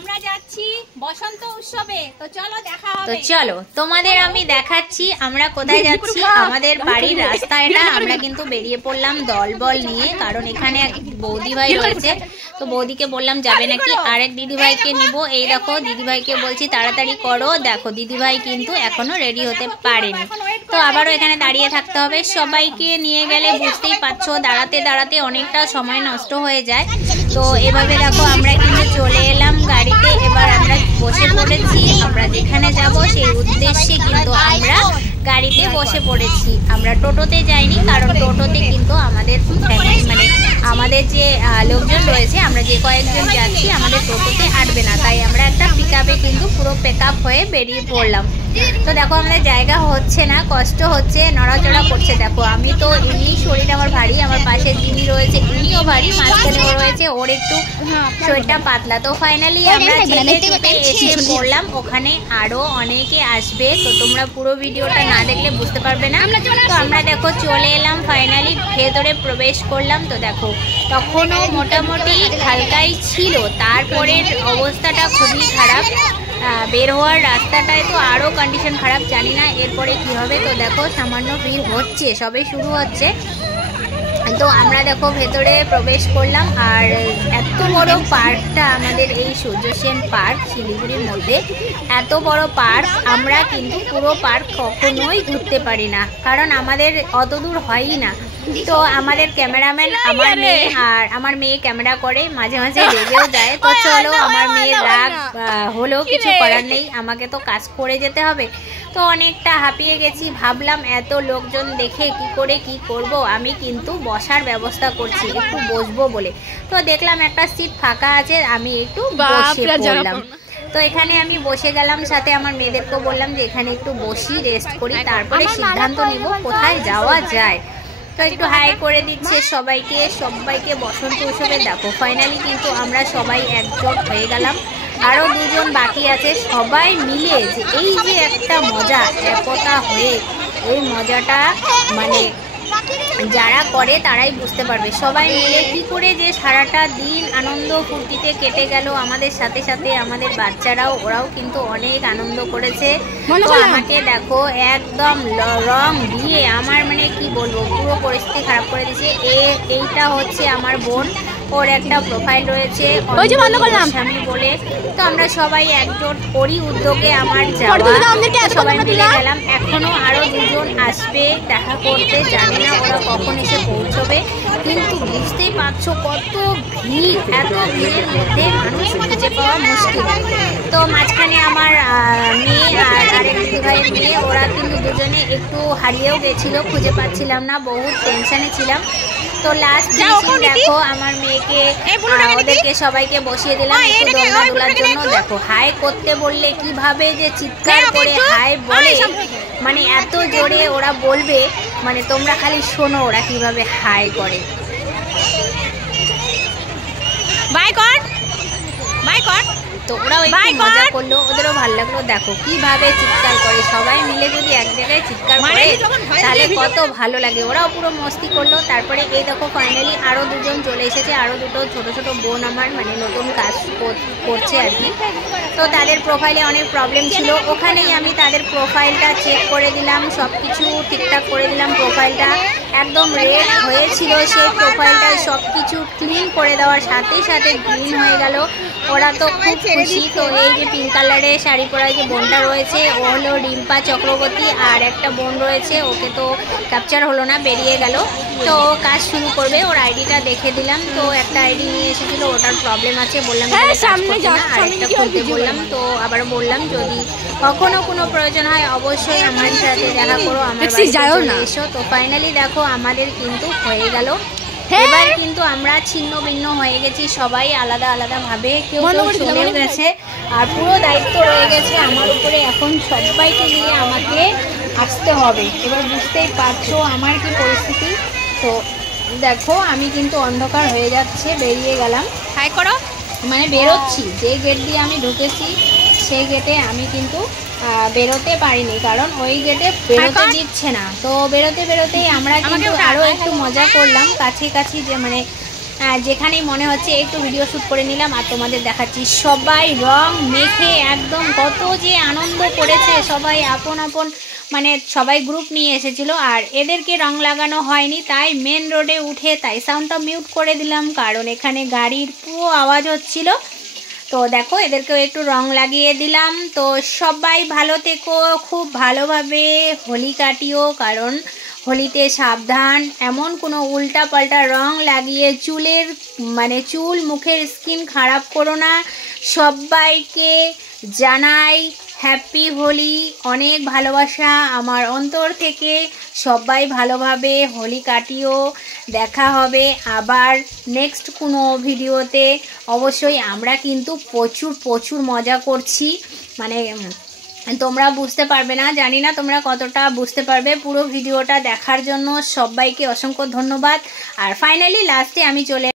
আমরা যাচ্ছি বসন্ত উৎসবে। তো চলো দেখা হবে। তো চলো তোমাদের আমি দেখাচ্ছি আমরা কোথায় যাচ্ছি। আমাদের বাড়ির রাস্তা এটা। আমরা কিন্তু বেরিয়ে পড়লাম দলবল নিয়ে, কারণ এখানে এক বৌদি ভাই রয়েছে। তো বৌদিকে বললাম যাবে নাকি, আরেক দিদিভাইকে নিব। এই দেখো দিদিভাইকে বলছি তাড়াতাড়ি করো। দেখো দিদিভাই কিন্তু এখনো রেডি হতে পারেনি। তো আবারও এখানে দাঁড়িয়ে থাকতে হবে। সবাইকে নিয়ে গেলে বুঝতেই পারছো দাঁড়াতে দাঁড়াতে অনেকটা সময় নষ্ট হয়ে যায়। তো এভাবে দেখো আমরা কিন্তু চলে এলাম গাড়িতে। এবার আমরা বসে পড়েছি। আমরা যেখানে যাব সেই উদ্দেশ্যে কিন্তু আমরা গাড়িতে বসে পড়েছি। আমরা টোটোতে যাইনি, কারণ টোটোতে কিন্তু আমাদের ফ্যামিলি মানে আমাদের যে লোকজন রয়েছে, আমরা যে কয়েকজন যাচ্ছি আমাদের টোটোতে আটবে না। তাই আমরা একটা পিকআপে কিন্তু পুরো প্যাকআপ হয়ে বেরিয়ে পড়লাম। তো দেখো আমাদের জায়গা হচ্ছে না, কষ্ট হচ্ছে, নড়াচড়া করছে। দেখো আমি তো এমনি শরীর আমার ভারী, আমার পাশে যিনি রয়েছে ইনিও ভারী, মাঝখানেও রয়েছে ওর একটু শরীরটা পাতলা। তো ফাইনালি আমরা এসে পড়লাম। ওখানে আরো অনেকে আসবে, তো তোমরা পুরো ভিডিওটা না দেখলে বুঝতে পারবে না। তো আমরা দেখো চলে এলাম, ফাইনালি ভেতরে প্রবেশ করলাম। তো দেখো তখনও মোটামুটি হালকাই ছিল, তারপরের অবস্থাটা খুবই খারাপ। বের হওয়ার রাস্তাটায় তো আরও কন্ডিশন খারাপ, জানি না এরপরে কি হবে। তো দেখো সামান্য ভিড় হচ্ছে, সবে শুরু হচ্ছে। তো আমরা দেখো ভেতরে প্রবেশ করলাম। আর এত বড় পার্কটা আমাদের এই সূর্য সেন পার্ক শিলিগুড়ির মধ্যে, এত বড় পার্ক আমরা কিন্তু পুরো পার্ক কখনোই ঘুরতে পারি না, কারণ আমাদের অত দূর হয়ই না। তো আমাদের ক্যামেরাম্যান আমার মেয়ে ক্যামেরা করে, মাঝে মাঝে রেগেও যায়। তো চলো আমার মেয়ের রাগ হলেও কিছু করার নেই, আমাকে তো কাজ করে যেতে হবে। তো অনেকটা হাঁপিয়ে গেছি, ভাবলাম এত লোকজন দেখে কি করে কি করব। আমি কিন্তু বসার ব্যবস্থা করছি একটু বসবো বলে। তো দেখলাম একটা সিট ফাঁকা আছে, আমি একটু বসে পড়লাম। তো এখানে আমি বসে গেলাম, সাথে আমার মেয়েদেরকেও বললাম যে এখানে একটু বসি, রেস্ট করি, তারপরে সিদ্ধান্ত নিব কোথায় যাওয়া যায়। তো একটু হাই করে দিচ্ছে সবাইকে বসন্ত উৎসবে। দেখো ফাইনালি কিন্তু আমরা সবাই একজোট হয়ে গেলাম। আরও দুজন বাকি আছে, সবাই মিলে যে এই যে একটা মজা, একতা হয়ে এই মজাটা মানে যারা করে তারাই বুঝতে পারবে। সবাই মিলে কি করে যে সারাটা দিন আনন্দ ফুর্তিতে কেটে গেল। আমাদের সাথে সাথে আমাদের বাচ্চারাও, ওরাও কিন্তু অনেক আনন্দ করেছে। তো আমাকে দেখো একদম রং দিয়ে আমার মানে কি বলবো পুরো পরিস্থিতি খারাপ করে দিয়েছে। এইটা হচ্ছে আমার বোন, ওর একটা প্রোফাইল রয়েছে স্বামী বলে। তো আমরা সবাই একজোট করি উদ্যোগে আমার যাওয়া, সবাই মিলে গেলাম। এখনো আরো দুজন আসবে দেখা করতে, জানি না ওরা কখন এসে পৌঁছবে। কিন্তু বুঝতেই পারছো কত ভিড়, এত ভিড়ের মধ্যে মানুষ খুঁজে পাওয়া মুশকিল। তো মাঝখানে আমার মেয়ে আর আরেক দিদিভাইয়ের মেয়ে, ওরা কিন্তু দুজনে একটু হারিয়েও গেছিল, খুঁজে পাচ্ছিলাম না, বহুত টেনশনে ছিলাম। তো লাস্ট দেখো আমার মেয়েকে ওদেরকে সবাইকে বসিয়ে দিলাম একটু দোলনা দোলার জন্য। দেখো হাই করতে বললে কিভাবে যে চিৎকার করে হাই বলে, মানে এত জোরে ওরা বলবে, মানে তোমরা খালি শোনো ওরা কিভাবে হাই করে। বাই কর বাই কর। তো ওরাও একটু মজা করলো, ওদেরও ভালো লাগলো। দেখো কিভাবে চিৎকার করে, সবাই মিলে যদি এক জায়গায় চিৎকার করে তাহলে কত ভালো লাগে। ওরাও পুরো মস্তি করলো। তারপরে এই দেখো ফাইনালি আরও দুজন চলে এসেছে, আরও দুটো ছোট ছোট বোন আমার মানে নতুন কাজ করছে আর কি। তো তাদের প্রোফাইলে অনেক প্রবলেম ছিল, ওখানেই আমি তাদের প্রোফাইলটা চেক করে দিলাম, সব কিছু ঠিকঠাক করে দিলাম। প্রোফাইলটা একদম রেড হয়েছিল, সেই প্রোফাইলটা সব কিছু ক্লিন করে দেওয়ার সাথে সাথে গ্রিন হয়ে গেল। ওরা তো খুব খুশি। তো এই যে পিঙ্ক কালারের শাড়ি পরা যে বোনটা রয়েছে ও হলো রিম্পা চক্রবর্তী, আর একটা বোন রয়েছে ওকে তো ক্যাপচার হলো না, বেরিয়ে গেল। তো কাজ শুরু করবে, ওর আইডিটা দেখে দিলাম। তো একটা আইডি নিয়ে এসেছিলো, ওটার প্রবলেম আছে, বললাম আরেকটা খুলতে বললাম। তো আবার বললাম যদি কখনো কোনো প্রয়োজন হয় অবশ্যই আমার সাথে দেখা করো, আমার বাড়িতে এসো। তো ফাইনালি দেখো আমাদের কিন্তু হয়ে গেল। এবার কিন্তু আমরা ছিন্ন ভিন্ন হয়ে গেছি, সবাই আলাদা আলাদা ভাবে, কেউ চলে গেছে। আর পুরো দায়িত্ব রয়ে গেছে আমার উপরে, এখন সবাইকে নিয়ে আমাকে আসতে হবে। এবার বুঝতেই পারছো আমার কি পরিস্থিতি। তো দেখো আমি কিন্তু অন্ধকার হয়ে যাচ্ছে, বেরিয়ে গেলাম। হাই করো, মানে বেরোচ্ছি, যে গেট দিয়ে আমি ঢুকেছি সেই গেটে আমি কিন্তু বেরোতে পারিনি, কারণ ওই গেটে বেরোতে দিচ্ছে না। তো বেরোতেই আমরা কিন্তু আরও একটু মজা করলাম, কাছাকাছি যে মানে যেখানেই মনে হচ্ছে একটু ভিডিও শ্যুট করে নিলাম আর তোমাদের দেখাচ্ছি। সবাই রং মেখে একদম কত যে আনন্দ করেছে, সবাই আপন আপন মানে সবাই গ্রুপ নিয়ে এসেছিলো। আর এদেরকে রং লাগানো হয়নি, তাই মেন রোডে উঠে তাই সাউন্ডটা মিউট করে দিলাম, কারণ এখানে গাড়ির পুরো আওয়াজ হচ্ছিল। তো দেখো এদেরকেও একটু রং লাগিয়ে দিলাম। তো সবাই ভালো থেকো, খুব ভালোভাবে হোলি কাটিও, কারণ হোলিতে সাবধান, এমন কোনো উল্টা পাল্টা রং লাগিয়ে চুলের মানে চুল মুখের স্কিন খারাপ করো না। সবাইকে জানাই হ্যাপি হোলি, অনেক ভালোবাসা আমার অন্তর থেকে। সবাই ভালোভাবে হোলি কাটিও। দেখা হবে আবার নেক্সট কোনো ভিডিওতে। অবশ্যই আমরা কিন্তু প্রচুর প্রচুর মজা করছি, মানে তোমরা বুঝতে পারবে না, জানি না তোমরা কতটা বুঝতে পারবে। পুরো ভিডিওটা দেখার জন্য সবাইকে অসংখ্য ধন্যবাদ। আর ফাইনালি লাস্টে আমি চলে